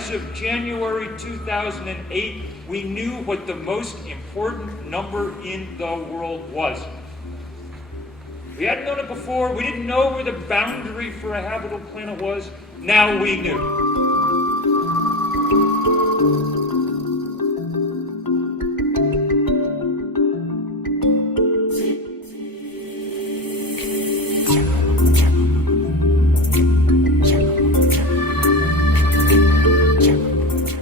as of January 2008, we knew what the most important number in the world was. We hadn't known it before. We didn't know where the boundary for a habitable planet was. Now we knew.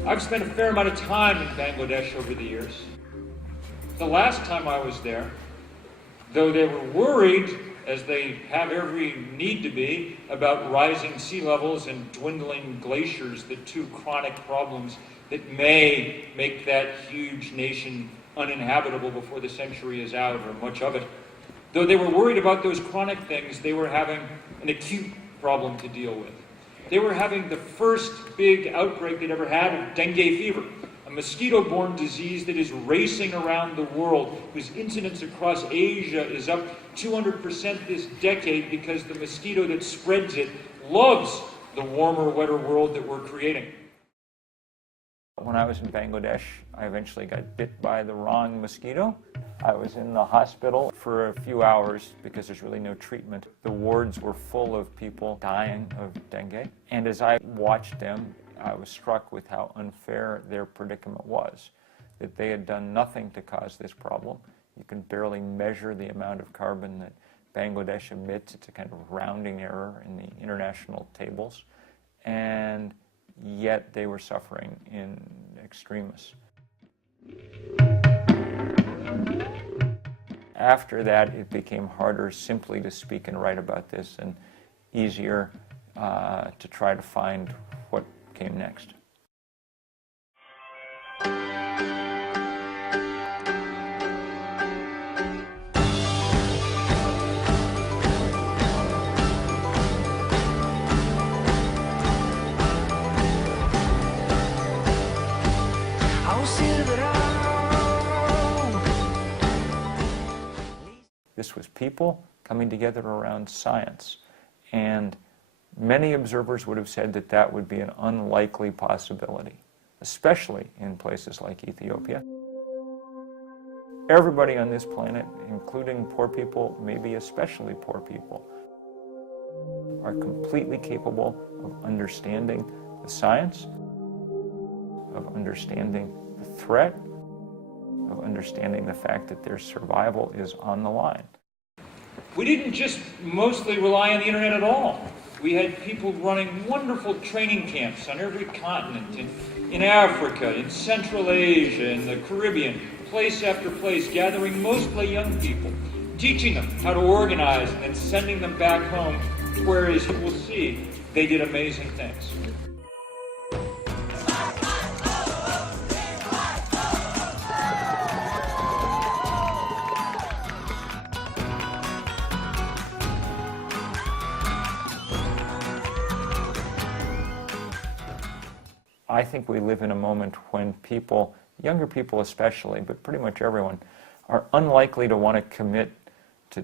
I've spent a fair amount of time in Bangladesh over the years. The last time I was there, though they were worried, as they have every need to be, about rising sea levels and dwindling glaciers, the two chronic problems that may make that huge nation uninhabitable before the century is out, or much of it. Though they were worried about those chronic things, they were having an acute problem to deal with. They were having the first big outbreak they'd ever had of dengue fever, a mosquito-borne disease that is racing around the world, whose incidence across Asia is up 200% this decade because the mosquito that spreads it loves the warmer, wetter world that we're creating. When I was in Bangladesh, I eventually got bit by the wrong mosquito. I was in the hospital for a few hours because there's really no treatment. The wards were full of people dying of dengue. And as I watched them, I was struck with how unfair their predicament was, that they had done nothing to cause this problem. You can barely measure the amount of carbon that Bangladesh emits. It's a kind of rounding error in the international tables. And yet they were suffering in extremis. After that, it became harder simply to speak and write about this, and easier to try to find what came next. This was people coming together around science, and many observers would have said that that would be an unlikely possibility, especially in places like Ethiopia. Everybody on this planet, including poor people, maybe especially poor people, are completely capable of understanding the science, of understanding the threat, of understanding the fact that their survival is on the line. We didn't just mostly rely on the internet at all. We had people running wonderful training camps on every continent, in Africa, in Central Asia, in the Caribbean, place after place, gathering mostly young people, teaching them how to organize and then sending them back home, where, as you will see, they did amazing things. I think we live in a moment when people, younger people especially, but pretty much everyone, are unlikely to want to commit to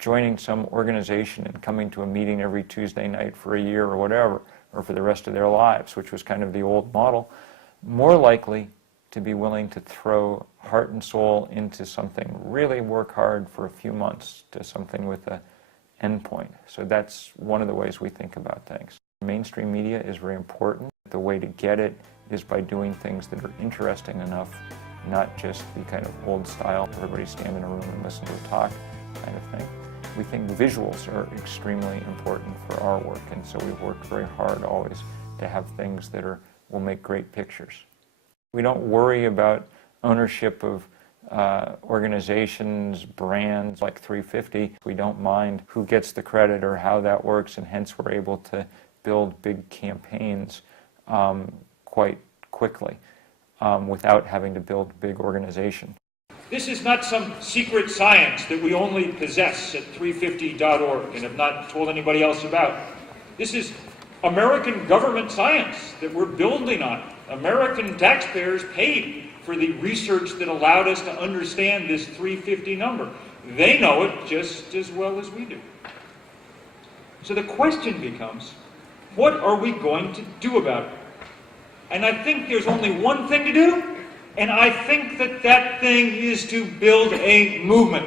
joining some organization and coming to a meeting every Tuesday night for a year or whatever, or for the rest of their lives, which was kind of the old model. More likely to be willing to throw heart and soul into something, really work hard for a few months to something with an end point. So that's one of the ways we think about things. Mainstream media is very important. The way to get it is by doing things that are interesting enough, not just the kind of old style, everybody stand in a room and listen to a talk kind of thing. We think visuals are extremely important for our work, and so we've worked very hard always to have things that will make great pictures. We don't worry about ownership of organizations, brands like 350. We don't mind who gets the credit or how that works, and hence we're able to build big campaigns quite quickly without having to build a big organization. This is not some secret science that we only possess at 350.org and have not told anybody else about. This is American government science that we're building on. American taxpayers paid for the research that allowed us to understand this 350 number. They know it just as well as we do. So the question becomes, what are we going to do about it? And I think there's only one thing to do, and I think that that thing is to build a movement.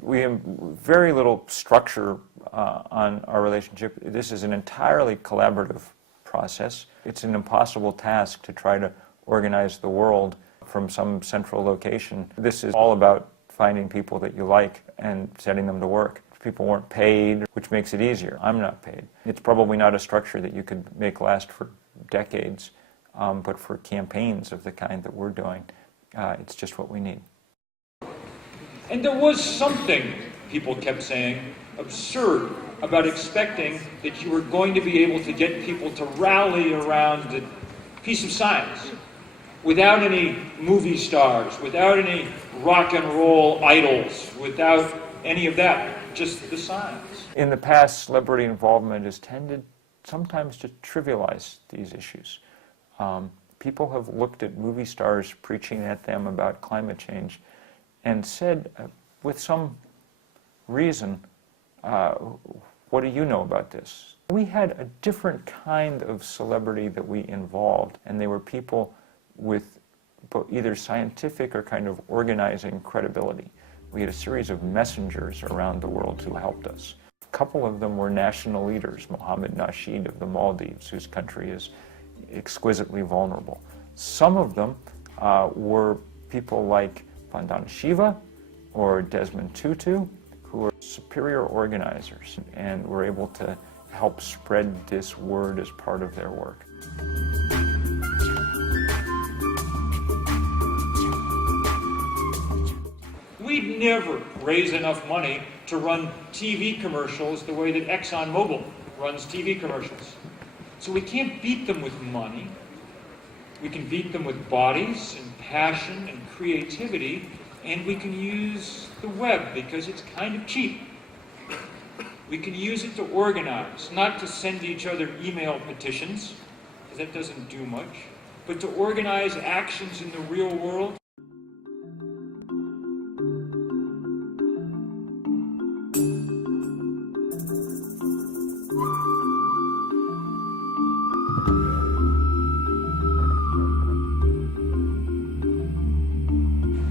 We have very little structure on our relationship. This is an entirely collaborative process. It's an impossible task to try to organize the world from some central location. This is all about finding people that you like and setting them to work. People weren't paid, which makes it easier. I'm not paid. It's probably not a structure that you could make last for decades, but for campaigns of the kind that we're doing, it's just what we need. And there was something, people kept saying, absurd about expecting that you were going to be able to get people to rally around a piece of science without any movie stars, without any rock and roll idols, without any of that, just the science. In the past, celebrity involvement has tended sometimes to trivialize these issues. People have looked at movie stars preaching at them about climate change and said, with some reason, what do you know about this? We had a different kind of celebrity that we involved, and they were people with either scientific or kind of organizing credibility. We had a series of messengers around the world who helped us. A couple of them were national leaders, Mohammed Nasheed of the Maldives, whose country is exquisitely vulnerable. Some of them were people like Vandana Shiva or Desmond Tutu, who were superior organizers and were able to help spread this word as part of their work. We'd never raise enough money to run TV commercials the way that ExxonMobil runs TV commercials. So we can't beat them with money. We can beat them with bodies and passion and creativity, and we can use the web because it's kind of cheap. We can use it to organize, not to send each other email petitions, because that doesn't do much, but to organize actions in the real world.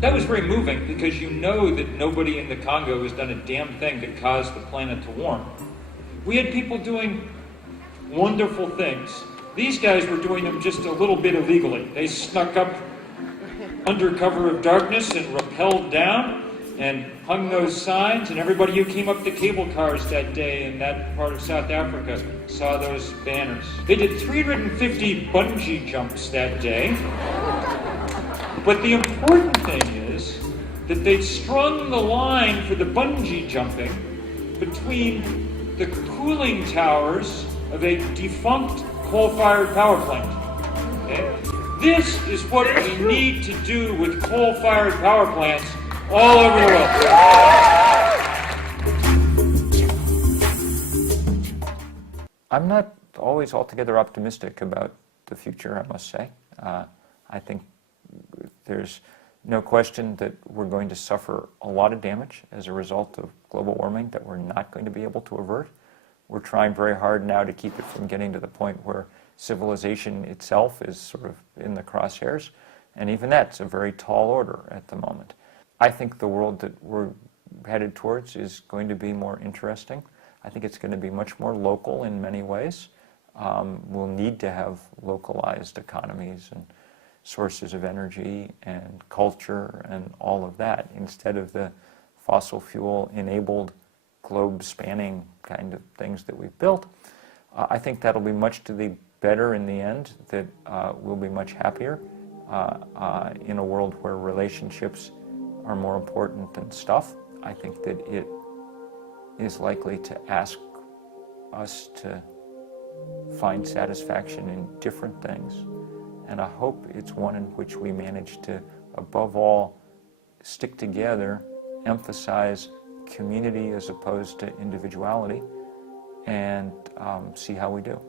That was very moving because you know that nobody in the Congo has done a damn thing that caused the planet to warm. We had people doing wonderful things. These guys were doing them just a little bit illegally. They snuck up under cover of darkness and rappelled down and hung those signs, and everybody who came up the cable cars that day in that part of South Africa saw those banners. They did 350 bungee jumps that day. But the important thing is that they'd strung the line for the bungee jumping between the cooling towers of a defunct coal-fired power plant. Okay? This is what we need to do with coal-fired power plants all over the world. I'm not always altogether optimistic about the future, I must say. I think there's no question that we're going to suffer a lot of damage as a result of global warming that we're not going to be able to avert. We're trying very hard now to keep it from getting to the point where civilization itself is sort of in the crosshairs, and even that's a very tall order at the moment. I think the world that we're headed towards is going to be more interesting. I think it's going to be much more local in many ways. We'll need to have localized economies and sources of energy and culture and all of that instead of the fossil fuel enabled globe spanning kind of things that we've built. I think that'll be much to the better in the end, that we'll be much happier in a world where relationships are more important than stuff. I think that it is likely to ask us to find satisfaction in different things. And I hope it's one in which we manage to, above all, stick together, emphasize community as opposed to individuality, and see how we do.